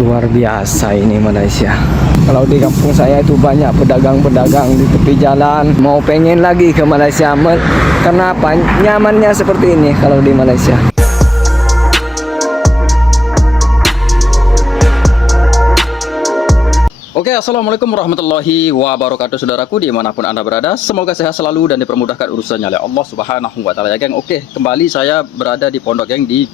Luar biasa ini Malaysia. Kalau di kampung saya itu banyak pedagang-pedagang di tepi jalan. Mau pengen lagi ke Malaysia. Kenapa? Nyamannya seperti ini kalau di Malaysia. Oke, assalamualaikum warahmatullahi wabarakatuh, saudaraku dimanapun anda berada. Semoga sehat selalu dan dipermudahkan urusannya oleh Allah Subhanahu wa Ta'ala, ya geng. Oke, kembali saya berada di pondok, geng, di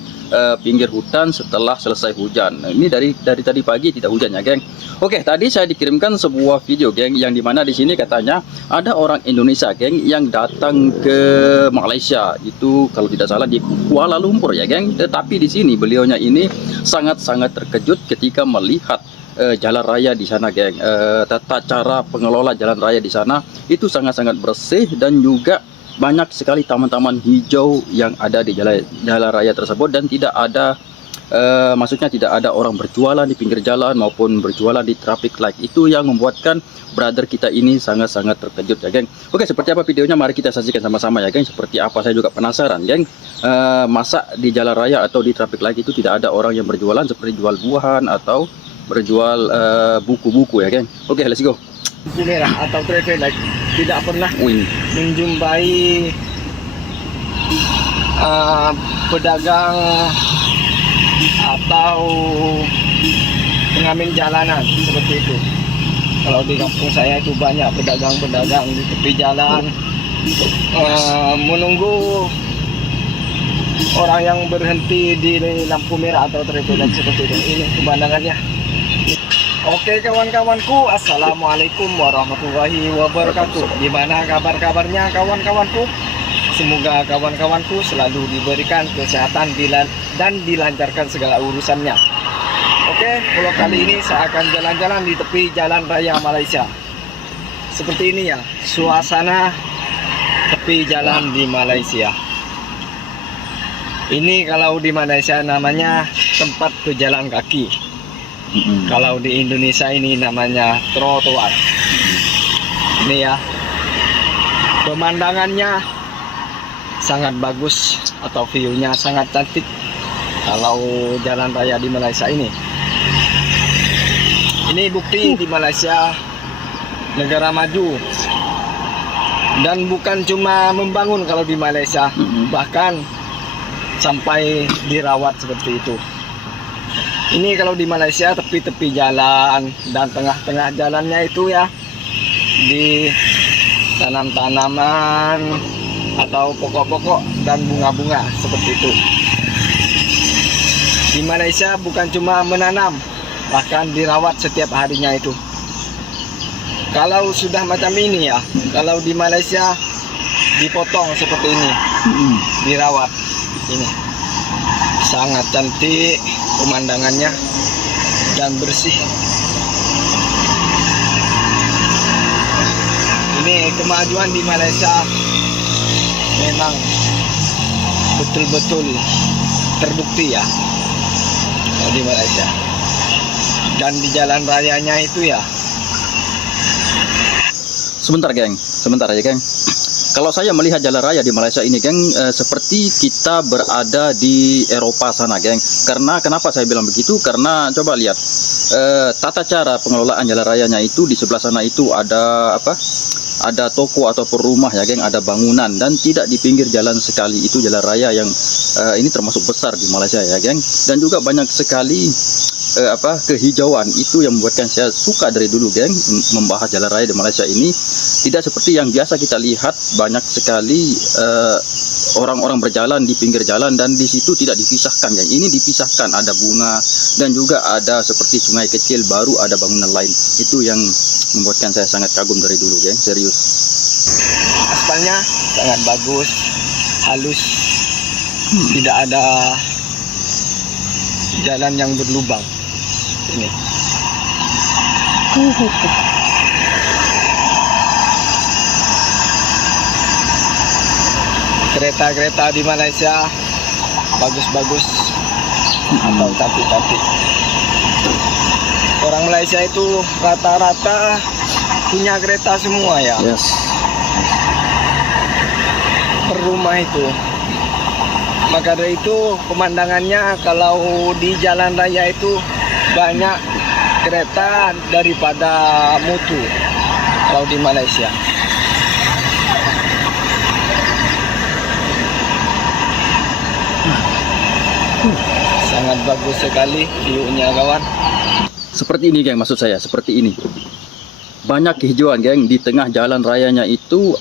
pinggir hutan setelah selesai hujan. Ini dari tadi pagi tidak hujan, ya geng. Oke, tadi saya dikirimkan sebuah video, geng, yang dimana di sini katanya ada orang Indonesia, geng, yang datang ke Malaysia. Itu kalau tidak salah di Kuala Lumpur, ya geng. Tetapi di sini beliaunya ini sangat-sangat terkejut ketika melihat jalan raya di sana, geng. Tata cara pengelola jalan raya di sana itu sangat-sangat bersih dan juga banyak sekali taman-taman hijau yang ada di jalan raya tersebut, dan tidak ada maksudnya tidak ada orang berjualan di pinggir jalan maupun berjualan di traffic light. Itu yang membuatkan brother kita ini sangat-sangat terkejut, ya geng. Oke, seperti apa videonya mari kita saksikan sama-sama, ya geng. Seperti apa saya juga penasaran, geng. Masa di jalan raya atau di traffic light itu tidak ada orang yang berjualan seperti jual buahan atau berjual buku-buku, ya geng. Oke, let's go. Lampu merah atau traffic light tidak pernah menjumpai pedagang atau pengamen jalanan seperti itu. Kalau di kampung saya itu banyak pedagang-pedagang di tepi jalan menunggu orang yang berhenti di lampu merah atau traffic light seperti itu. Ini pemandangannya. Oke kawan-kawanku, assalamualaikum warahmatullahi wabarakatuh. Gimana kabar-kabarnya kawan-kawanku? Semoga kawan-kawanku selalu diberikan kesehatan dan dilancarkan segala urusannya. Oke, kalau kali ini saya akan jalan-jalan di tepi jalan raya Malaysia. Seperti ini ya, suasana tepi jalan di Malaysia. Ini kalau di Malaysia namanya tempat pejalan kaki. Kalau di Indonesia ini namanya trotoar. Ini ya, pemandangannya sangat bagus atau view-nya sangat cantik kalau jalan raya di Malaysia ini. Ini bukti di Malaysia negara maju, dan bukan cuma membangun kalau di Malaysia, bahkan sampai dirawat seperti itu. Ini kalau di Malaysia tepi-tepi jalan dan tengah-tengah jalannya itu ya di tanam-tanaman atau pokok-pokok dan bunga-bunga seperti itu. Di Malaysia bukan cuma menanam, bahkan dirawat setiap harinya itu. Kalau sudah macam ini ya, kalau di Malaysia dipotong seperti ini, dirawat. Ini sangat cantik pemandangannya dan bersih. Ini kemajuan di Malaysia memang betul-betul terbukti ya di Malaysia. Dan di jalan rayanya itu ya. Sebentar, geng. Sebentar aja, geng. Kalau saya melihat jalan raya di Malaysia ini, geng, seperti kita berada di Eropa sana, geng. Karena kenapa saya bilang begitu? Karena coba lihat tata cara pengelolaan jalan rayanya itu di sebelah sana itu ada apa? Ada toko ataupun rumah, ya geng, ada bangunan, dan tidak di pinggir jalan sekali. Itu jalan raya yang ini termasuk besar di Malaysia, ya geng. Dan juga banyak sekali kehijauan. Itu yang membuatkan saya suka dari dulu, geng, membahas jalan raya di Malaysia ini. Tidak seperti yang biasa kita lihat, banyak sekali orang-orang berjalan di pinggir jalan dan di situ tidak dipisahkan, geng. Ini dipisahkan, ada bunga dan juga ada seperti sungai kecil, baru ada bangunan lain. Itu yang membuatkan saya sangat kagum dari dulu, geng, serius. Aspalnya sangat bagus, halus, tidak ada jalan yang berlubang. Ini. Kereta-kereta di Malaysia bagus-bagus atau cantik-cantik. Orang Malaysia itu rata-rata punya kereta semua ya. Yes. Per rumah itu. Maka dari itu pemandangannya kalau di jalan raya itu banyak kereta daripada mutu kalau di Malaysia. Sangat bagus sekali view-nya kawan. Seperti ini geng, maksud saya seperti ini. Banyak kehijauan geng, di tengah jalan rayanya itu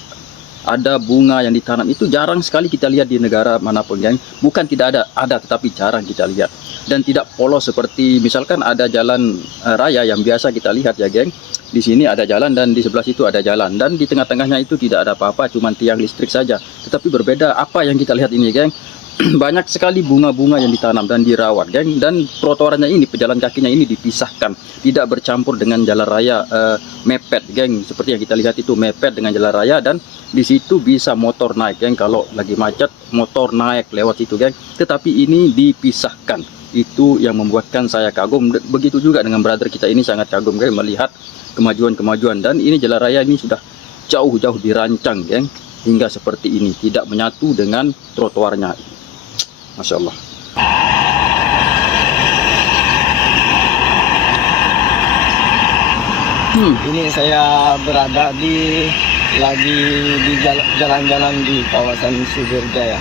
ada bunga yang ditanam. Itu jarang sekali kita lihat di negara manapun geng. Bukan tidak ada tetapi jarang kita lihat. Dan tidak polos seperti misalkan ada jalan raya yang biasa kita lihat ya geng. Di sini ada jalan dan di sebelah situ ada jalan, dan di tengah-tengahnya itu tidak ada apa-apa, cuma tiang listrik saja. Tetapi berbeda apa yang kita lihat ini geng. Banyak sekali bunga-bunga yang ditanam dan dirawat geng, dan trotoarnya ini, pejalan kakinya ini dipisahkan, tidak bercampur dengan jalan raya mepet geng, seperti yang kita lihat itu mepet dengan jalan raya, dan di situ bisa motor naik geng, kalau lagi macet motor naik lewat situ geng, tetapi ini dipisahkan. Itu yang membuatkan saya kagum. Begitu juga dengan brother kita ini sangat kagum geng, melihat kemajuan-kemajuan, dan ini jalan raya ini sudah jauh-jauh dirancang geng, hingga seperti ini, tidak menyatu dengan trotoarnya. Masya Allah. Ini saya berada lagi di jalan-jalan di kawasan Sudirjaya.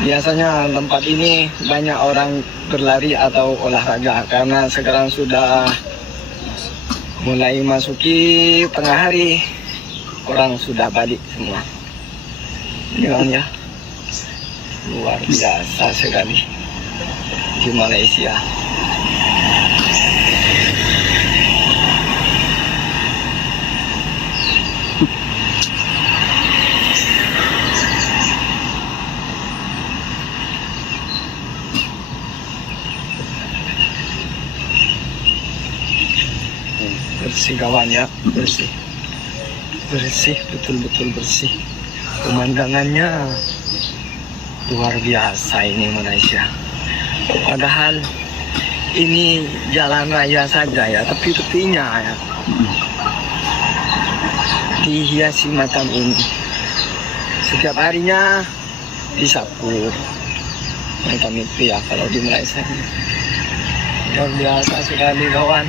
Biasanya tempat ini banyak orang berlari atau olahraga, karena sekarang sudah mulai masuki tengah hari, orang sudah balik semua. Gimana ya? Luar biasa sekali di Malaysia. Bersih kawan ya, bersih, betul-betul bersih. Pemandangannya luar biasa ini Malaysia. Padahal ini jalan raya saja ya, tepi-tepinya ya dihiasi macam ini. Setiap harinya disapu macam itu ya kalau di Malaysia. Luar biasa sekali kawan.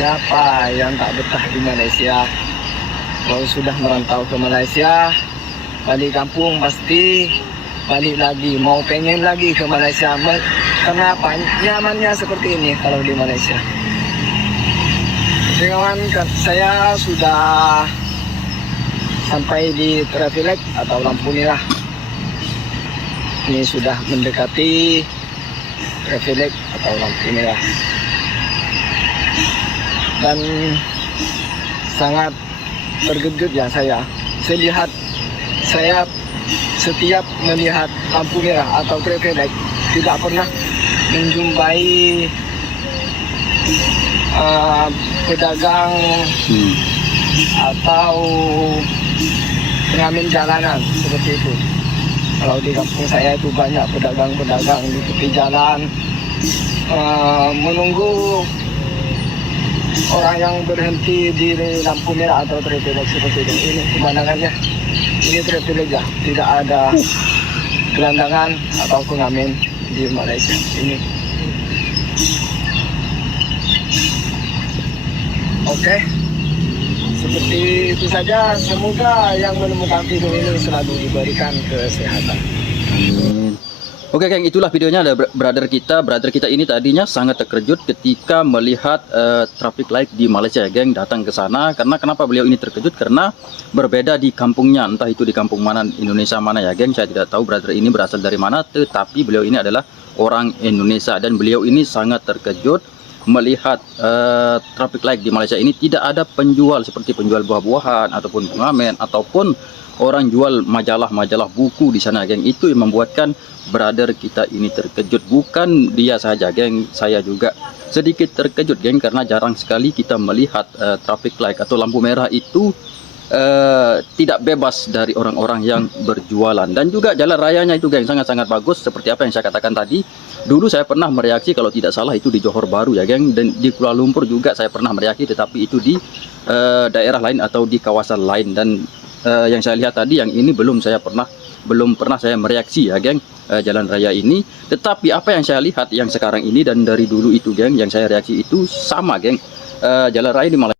Siapa yang tak betah di Malaysia? Kalau sudah merantau ke Malaysia, balik kampung pasti balik lagi, mau pengen lagi ke Malaysia. Kenapa? Nyamannya seperti ini kalau di Malaysia. Jadi kawan, saya sudah sampai di traffic light atau lampu merah. Ini sudah mendekati traffic light atau lampu merah. Dan sangat terkejut ya saya setiap melihat lampu merah atau traffic light tidak pernah menjumpai pedagang atau pengamen jalanan seperti itu. Kalau di kampung saya itu banyak pedagang-pedagang di tepi jalan menunggu orang yang berhenti di lampu merah atau traffic light seperti itu. Ini pemandangannya, ini traffic light ya, tidak ada gelandangan atau pengamen di Malaysia ini. Oke, seperti itu saja. Semoga yang menemukan video ini selalu diberikan kesehatan. Amin. Oke geng, itulah videonya. Ada brother kita ini tadinya sangat terkejut ketika melihat traffic light di Malaysia geng, datang ke sana. Karena kenapa beliau ini terkejut? Karena berbeda di kampungnya, entah itu di kampung mana, Indonesia mana ya geng, saya tidak tahu brother ini berasal dari mana, tetapi beliau ini adalah orang Indonesia, dan beliau ini sangat terkejut melihat traffic light di Malaysia ini tidak ada penjual seperti penjual buah-buahan ataupun pengamen ataupun orang jual majalah-majalah buku di sana geng. Itu yang membuatkan brother kita ini terkejut. Bukan dia saja geng, saya juga sedikit terkejut geng, karena jarang sekali kita melihat traffic light atau lampu merah itu tidak bebas dari orang-orang yang berjualan. Dan juga jalan rayanya itu geng sangat-sangat bagus seperti apa yang saya katakan tadi. Dulu saya pernah mereaksi kalau tidak salah itu di Johor Bahru ya geng, dan di Kuala Lumpur juga saya pernah mereaksi, tetapi itu di daerah lain atau di kawasan lain. Dan yang saya lihat tadi yang ini belum pernah saya mereaksi ya geng, jalan raya ini. Tetapi apa yang saya lihat yang sekarang ini dan dari dulu itu geng, yang saya reaksi itu sama geng, jalan raya di Malaysia